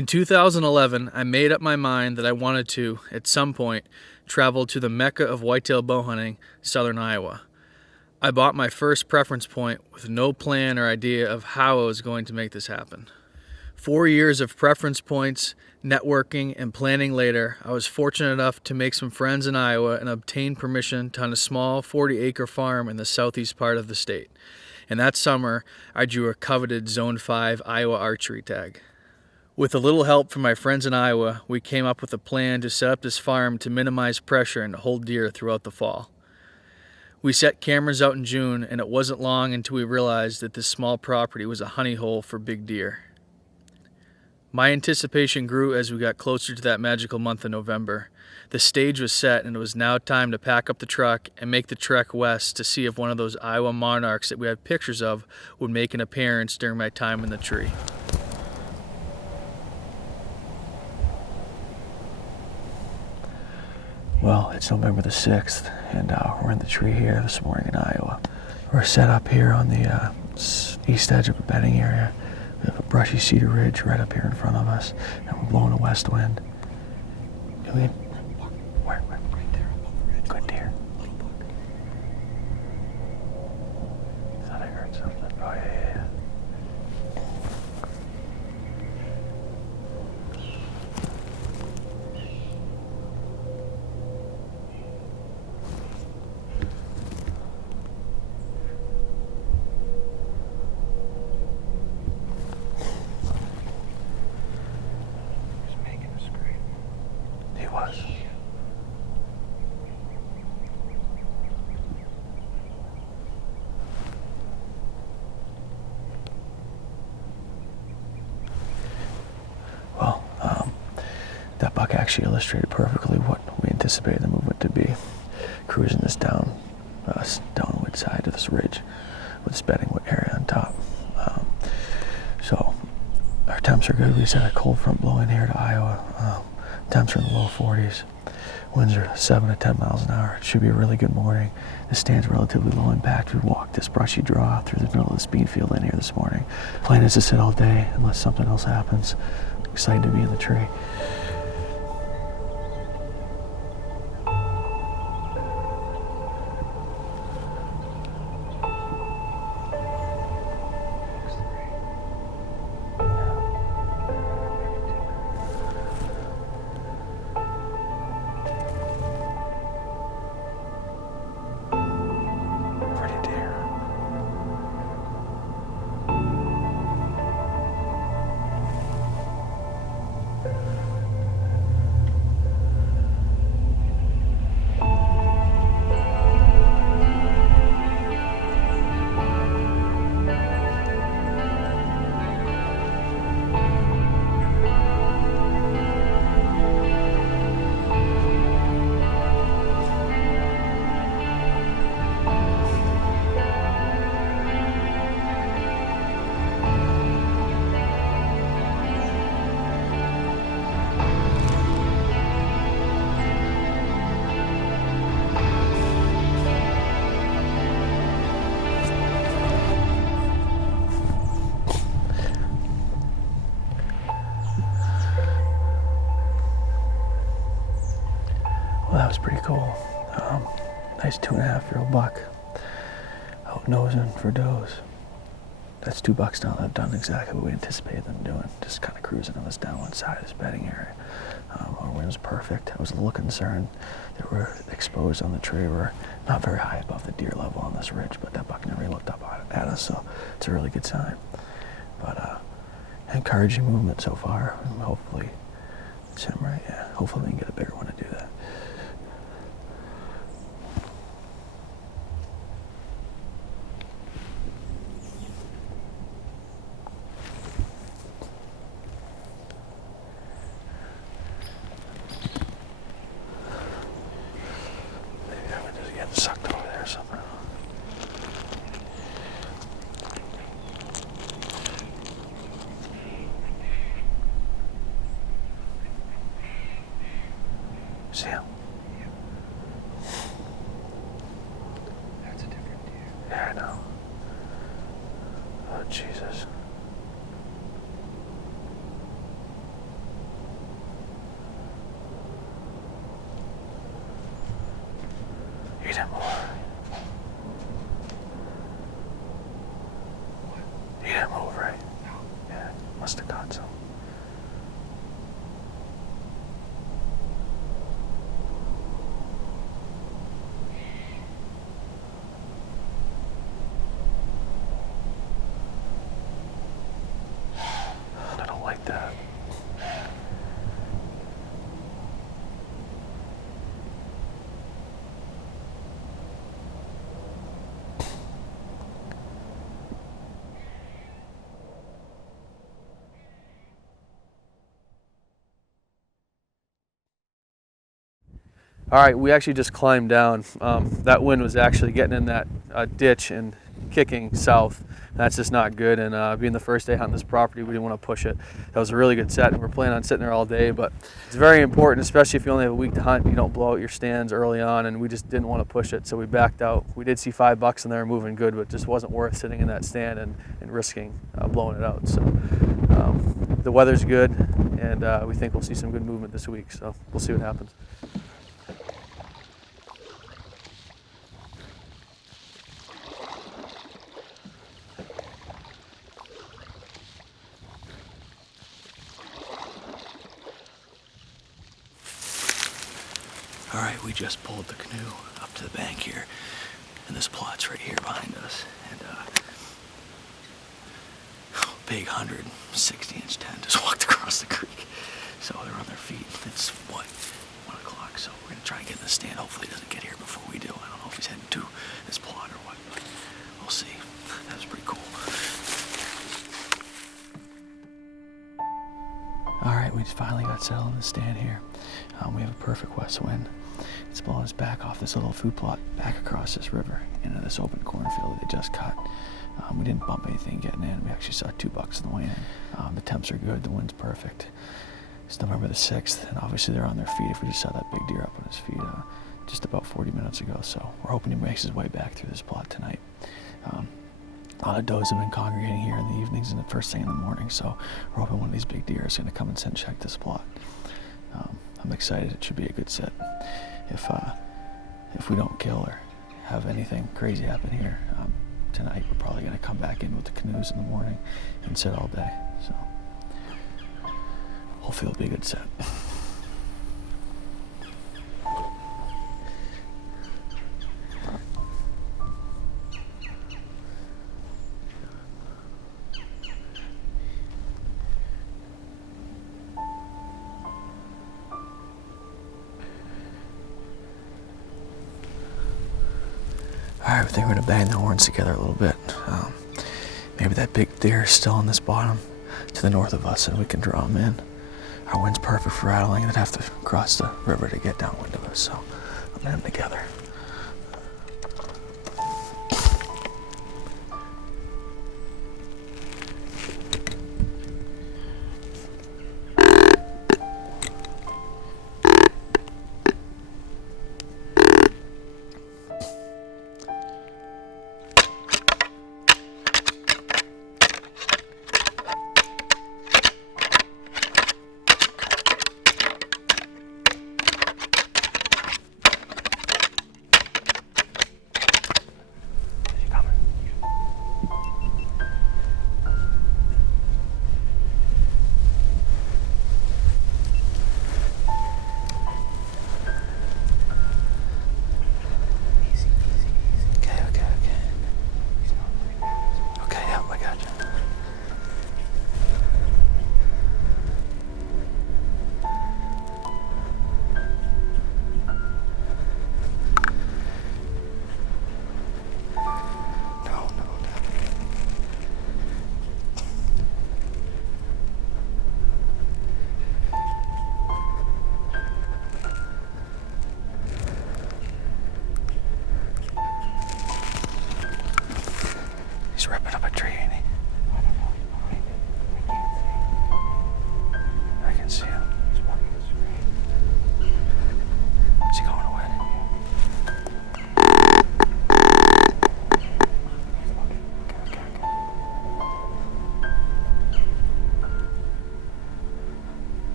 In 2011, I made up my mind that I wanted to, at some point, travel to the mecca of whitetail bow hunting, southern Iowa. I bought my first preference point with no plan or idea of how I was going to make this happen. 4 years of preference points, networking, and planning later, I was fortunate enough to make some friends in Iowa and obtain permission to hunt a small 40-acre farm in the southeast part of the state. And that summer, I drew a coveted Zone 5 Iowa archery tag. With a little help from my friends in Iowa, we came up with a plan to set up this farm to minimize pressure and hold deer throughout the fall. We set cameras out in June, and it wasn't long until we realized that this small property was a honey hole for big deer. My anticipation grew as we got closer to that magical month of November. The stage was set, and it was now time to pack up the truck and make the trek west to see if one of those Iowa monarchs that we had pictures of would make an appearance during my time in the tree. Well, it's November the 6th, and we're in the tree here this morning in Iowa. We're set up here on the east edge of a bedding area. We have a brushy cedar ridge right up here in front of us, and we're blowing a west wind. Where? Right there, above the ridge. Good deer. Little buck. Thought I heard something. Oh, yeah. Was. Well, that buck actually illustrated perfectly what we anticipated the movement to be. Cruising this downward side of this ridge with this bedding area on top. So our temps are good. We just had a cold front blowing here to Iowa. Temps are in the low 40s. Winds are 7 to 10 miles an hour. It should be a really good morning. The stand's relatively low impact. We walked this brushy draw through the middle of this bean field in here this morning. Plan is to sit all day unless something else happens. Excited to be in the tree. Well, that was pretty cool. Nice 2.5-year-old buck. Out nosing for does. That's 2 bucks now that have done exactly what we anticipated them doing. Just kind of cruising on this downwind side of this bedding area. Our wind was perfect. I was a little concerned that we're exposed on the tree. We're not very high above the deer level on this ridge, but that buck never looked up at us, so it's a really good sign. But encouraging movement so far. Hopefully it's him, right? Yeah. Hopefully we can get a bigger one to do that. Sucked over there somehow. See him? That's a different deer. Yeah, I know. Oh, Jesus. He didn't move. He didn't move, right? Yeah, must have caught some. I don't like that. All right, we actually just climbed down. That wind was actually getting in that ditch and kicking south. That's just not good, and being the first day hunting this property, we didn't want to push it. That was a really good set, and we're planning on sitting there all day, but it's very important, especially if you only have a week to hunt, you don't blow out your stands early on, and we just didn't want to push it, so we backed out. We did see 5 bucks in there moving good, but it just wasn't worth sitting in that stand and risking blowing it out. So the weather's good, and we think we'll see some good movement this week, so we'll see what happens. All right, we just pulled the canoe up to the bank here, and this plot's right here behind us. And big 160-inch 10 just walked across the creek. So they're on their feet. It's what, 1 o'clock. So we're gonna try and get in the stand. Hopefully he doesn't get here before we do. I don't know if he's heading to this plot or what, but we'll see. That was pretty cool. All right, we finally got settled in the stand here. We have a perfect west wind. It's blowing us back off this little food plot, back across this river, into this open cornfield that they just cut. We didn't bump anything getting in. We actually saw 2 bucks on the way in. The temps are good, the wind's perfect. It's November the 6th, and obviously they're on their feet. If we just saw that big deer up on his feet just about 40 minutes ago, so we're hoping he makes his way back through this plot tonight. A lot of does have been congregating here in the evenings and the first thing in the morning, so we're hoping one of these big deer is going to come and scent check this plot. I'm excited. It should be a good set. If we don't kill or have anything crazy happen here tonight, we're probably going to come back in with the canoes in the morning and sit all day. So hopefully it'll be a good set. All right, I think we're gonna bang the horns together a little bit. Maybe that big deer is still on this bottom to the north of us and we can draw him in. Our wind's perfect for rattling. They'd have to cross the river to get downwind of us, so I'll get them together.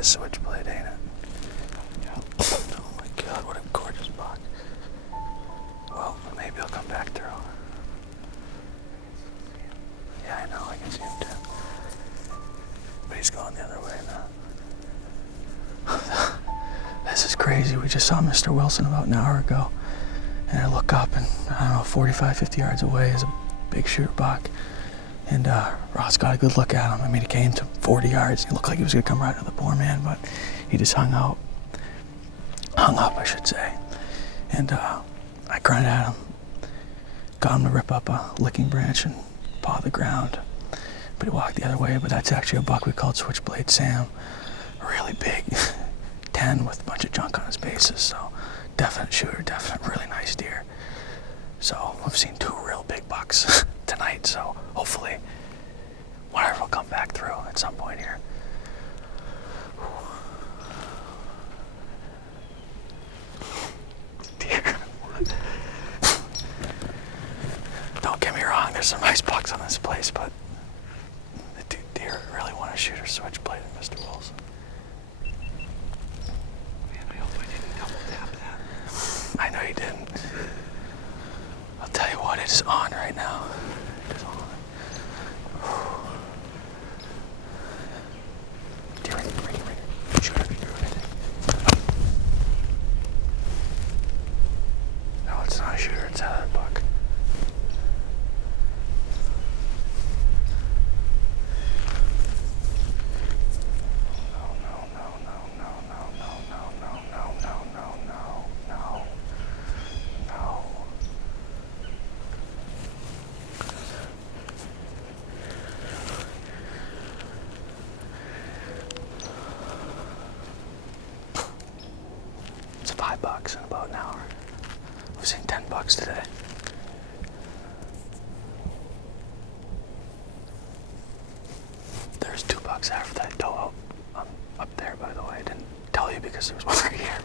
is switchblade, ain't it? Yep. Oh my God, what a gorgeous buck. Well, maybe he'll come back through. Yeah, I know, I can see him too. But he's going the other way now. This is crazy. We just saw Mr. Wilson about an hour ago. And I look up and, I don't know, 45, 50 yards away is a big shooter buck. And Ross got a good look at him. I mean, he came to 40 yards. He looked like he was going to come right into the poor man, but he just hung up, I should say. And I grunted at him, got him to rip up a licking branch and paw the ground. But he walked the other way, but that's actually a buck we called Switchblade Sam. Really big, 10 with a bunch of junk on his bases, so definite shooter, definite really nice deer. So I've seen 2 real big bucks tonight, so hopefully one of them will come back through at some point here. Deer. Don't get me wrong, there's some nice bucks on this place, but the deer really want to shoot or switchblade at Mr. Wilson. Man, I hope I didn't double tap that. I know you didn't. I'll tell you what, it's on right now. It's on. Deer, right. Shoot it. No, it's not a shooter, it's a buck. It's $5 in about an hour. We've seen 10 bucks today. There's 2 bucks after that doe up there, by the way. I didn't tell you because there was one right here.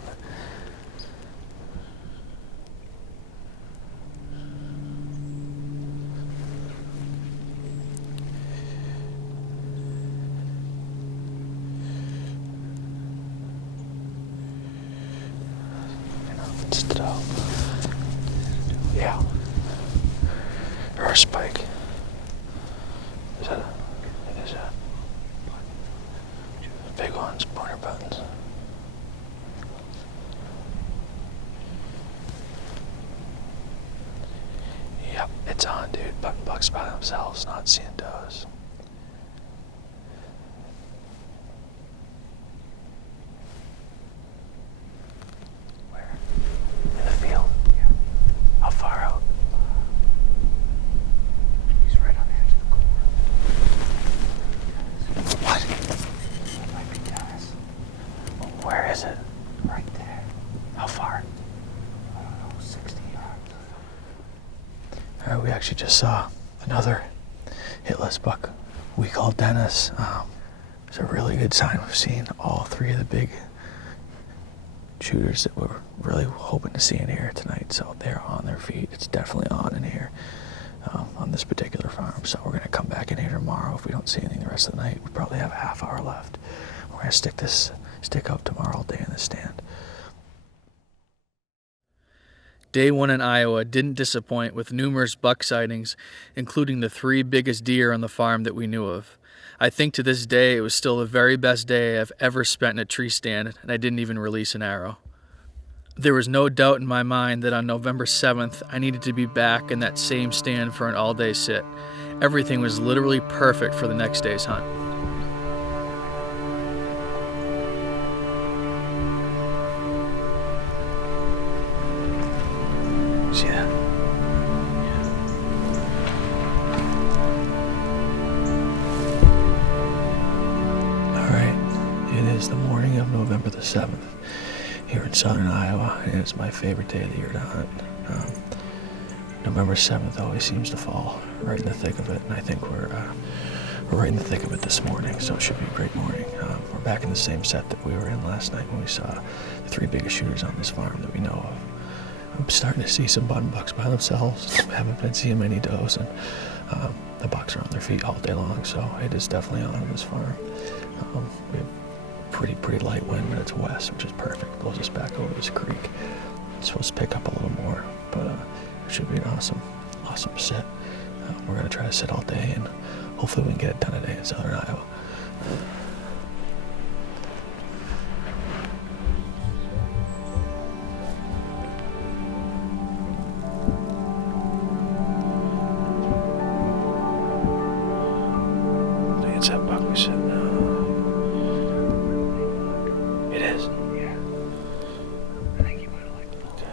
But just yeah. Or a spike. Is that it is a big ones, pointer buttons. Yep, it's on, dude. Bucks by themselves, not seeing does. Where is it? Right there. How far? I don't know, 60 yards. Alright, we actually just saw another hitless buck we call Dennis. It's a really good sign. We've seen all 3 of the big shooters that we're really hoping to see in here tonight, so they're on their feet. It's definitely on in here on this particular farm, so we're going to come back in here tomorrow. If we don't see anything the rest of the night, we probably have a half hour left. We're going to stick up tomorrow all day in the stand. Day 1 in Iowa didn't disappoint with numerous buck sightings, including the 3 biggest deer on the farm that we knew of. I think to this day it was still the very best day I've ever spent in a tree stand, and I didn't even release an arrow. There was no doubt in my mind that on November 7th I needed to be back in that same stand for an all-day sit. Everything was literally perfect for the next day's hunt. See that? Alright, it is the morning of November the 7th here in southern Iowa, and it's my favorite day of the year to hunt. November 7th always seems to fall right in the thick of it, and I think we're right in the thick of it this morning, so it should be a great morning. We're back in the same set that we were in last night when we saw the 3 biggest shooters on this farm that we know of. I'm starting to see some button bucks by themselves. Haven't been seeing many does, and the bucks are on their feet all day long, so it is definitely on this farm. We have pretty light wind, but it's west, which is perfect. Blows us back over this creek. It's supposed to pick up a little more, but it should be an awesome sit. We're gonna try to sit all day, and hopefully we can get it done today in southern Iowa. I think it's that buck we said. It is. Yeah. I think he might have liked it. Okay.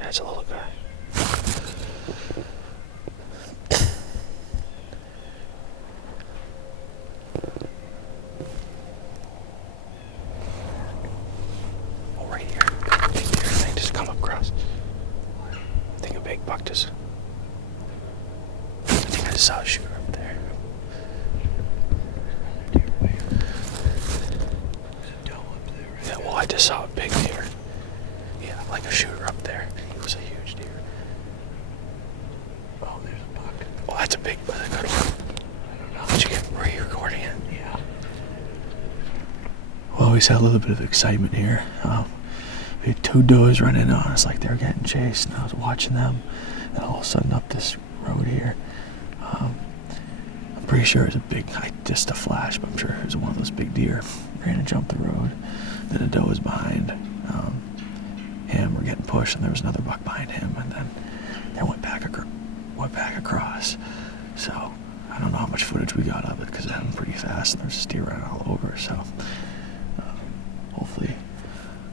That's a little guy. Oh, right here. Big deer thing just come across. I think a big buck just. I think I just saw a shooter up there. Yeah, well, I just saw a big deer. Yeah, like a shooter up there. He was a huge deer. Oh, there's a buck. Oh, that's a good one. I don't know. Did you get, were you recording it? Yeah. Well, we had a little bit of excitement here. We had two does running on us like they were getting chased, and I was watching them, and all of a sudden up this road here, I'm pretty sure it was just a flash, but I'm sure it was one of those big deer. Ran and jumped the road. Then a doe was behind him. We're getting pushed, and there was another buck behind him, and then they went back across. So I don't know how much footage we got of it because it happened pretty fast, and there's just deer running all over. So hopefully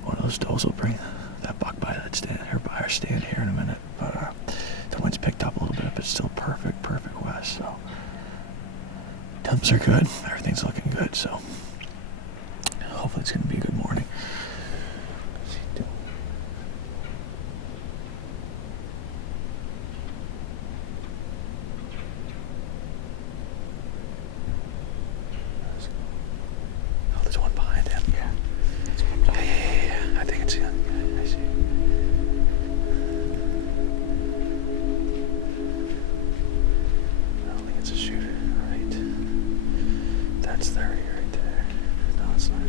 one of those does will bring that buck by that stand, or by our stand here in a minute. But the wind's picked up a little bit, but it's still perfect west. So temps are good. Everything's looking good. So hopefully it's going to be a good morning. Oh, there's one behind him. Yeah. Yeah. I think it's him. I see. I don't think it's a shooter. Right. That's 30 right there. No, it's not.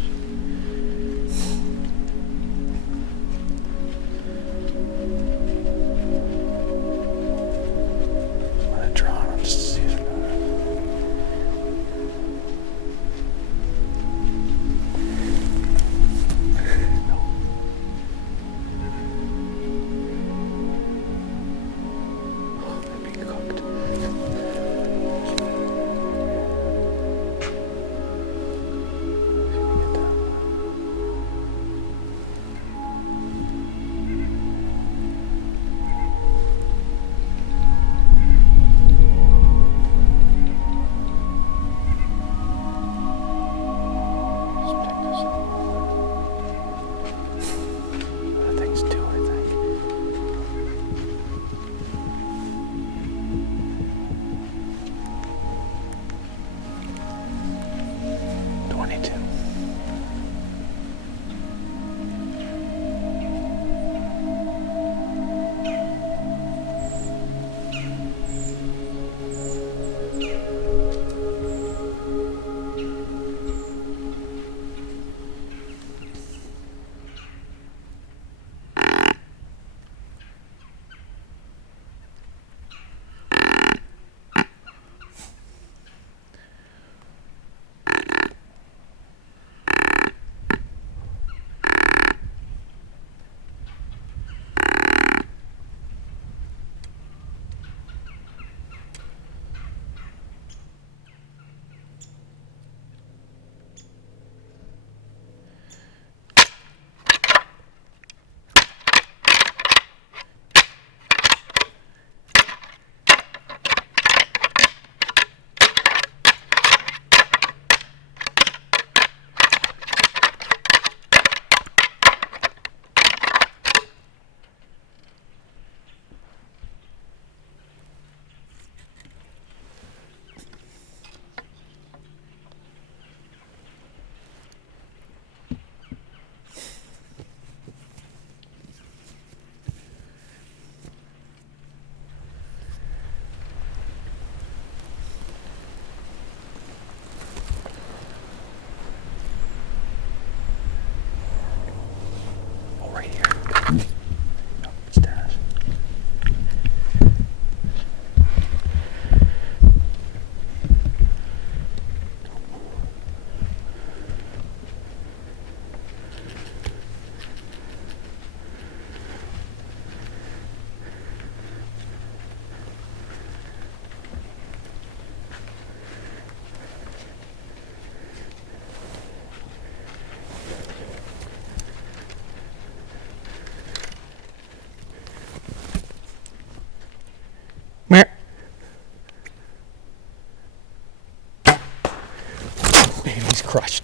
crushed.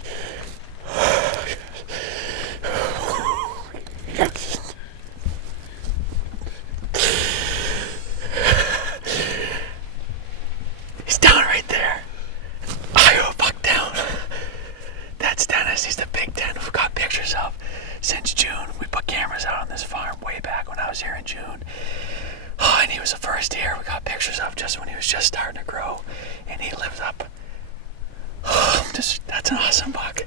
He's down right there. Iowa buck down. That's Dennis. He's the big 10 we've got pictures of since June. We put cameras out on this farm way back when I was here in June. Oh, and he was the first deer we got pictures of just when he was just starting to grow. And he lived up. Oh, that's an awesome buck.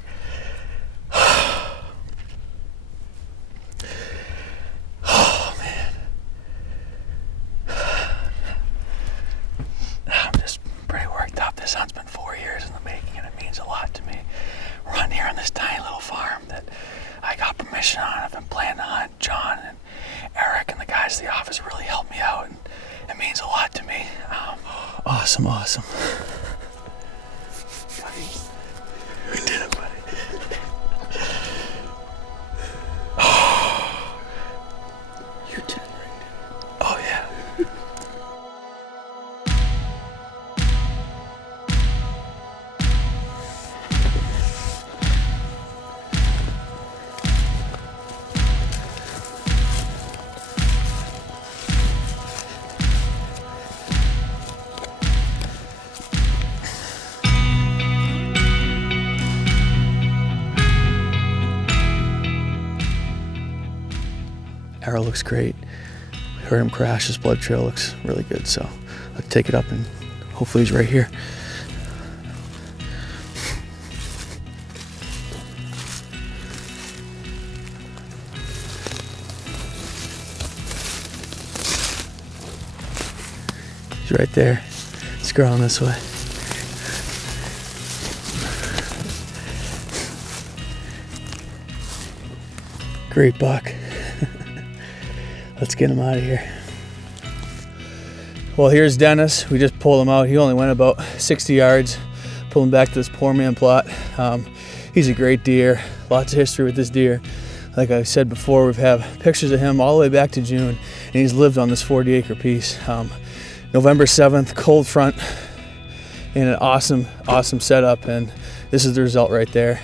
Oh, man. I'm just pretty worked up. This hunt's been 4 years in the making, and it means a lot to me. We're hunting here on this tiny little farm that I got permission on. I've been planning to hunt. John and Eric and the guys at the office really helped me out, and it means a lot to me. Awesome. Buddy, we did it, buddy. You're 10 right now. Oh, yeah. Arrow looks great. We heard him crash. His blood trail looks really good, so I'll take it up and hopefully he's right here. He's right there. He's growing this way. Great buck. Let's get him out of here. Well, here's Dennis. We just pulled him out. He only went about 60 yards. Pulled him back to this poor man plot. He's a great deer. Lots of history with this deer. Like I said before, we've had pictures of him all the way back to June, and he's lived on this 40-acre piece. November 7th, cold front, and an awesome setup, and this is the result right there.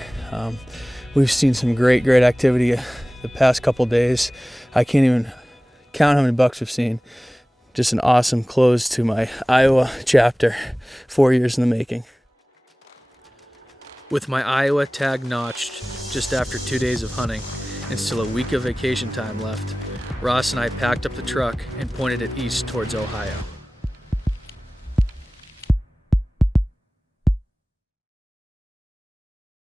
We've seen some great activity the past couple days. I can't even count how many bucks we've seen. Just an awesome close to my Iowa chapter, 4 years in the making. With my Iowa tag notched just after 2 days of hunting and still a week of vacation time left, Ross and I packed up the truck and pointed it east towards Ohio.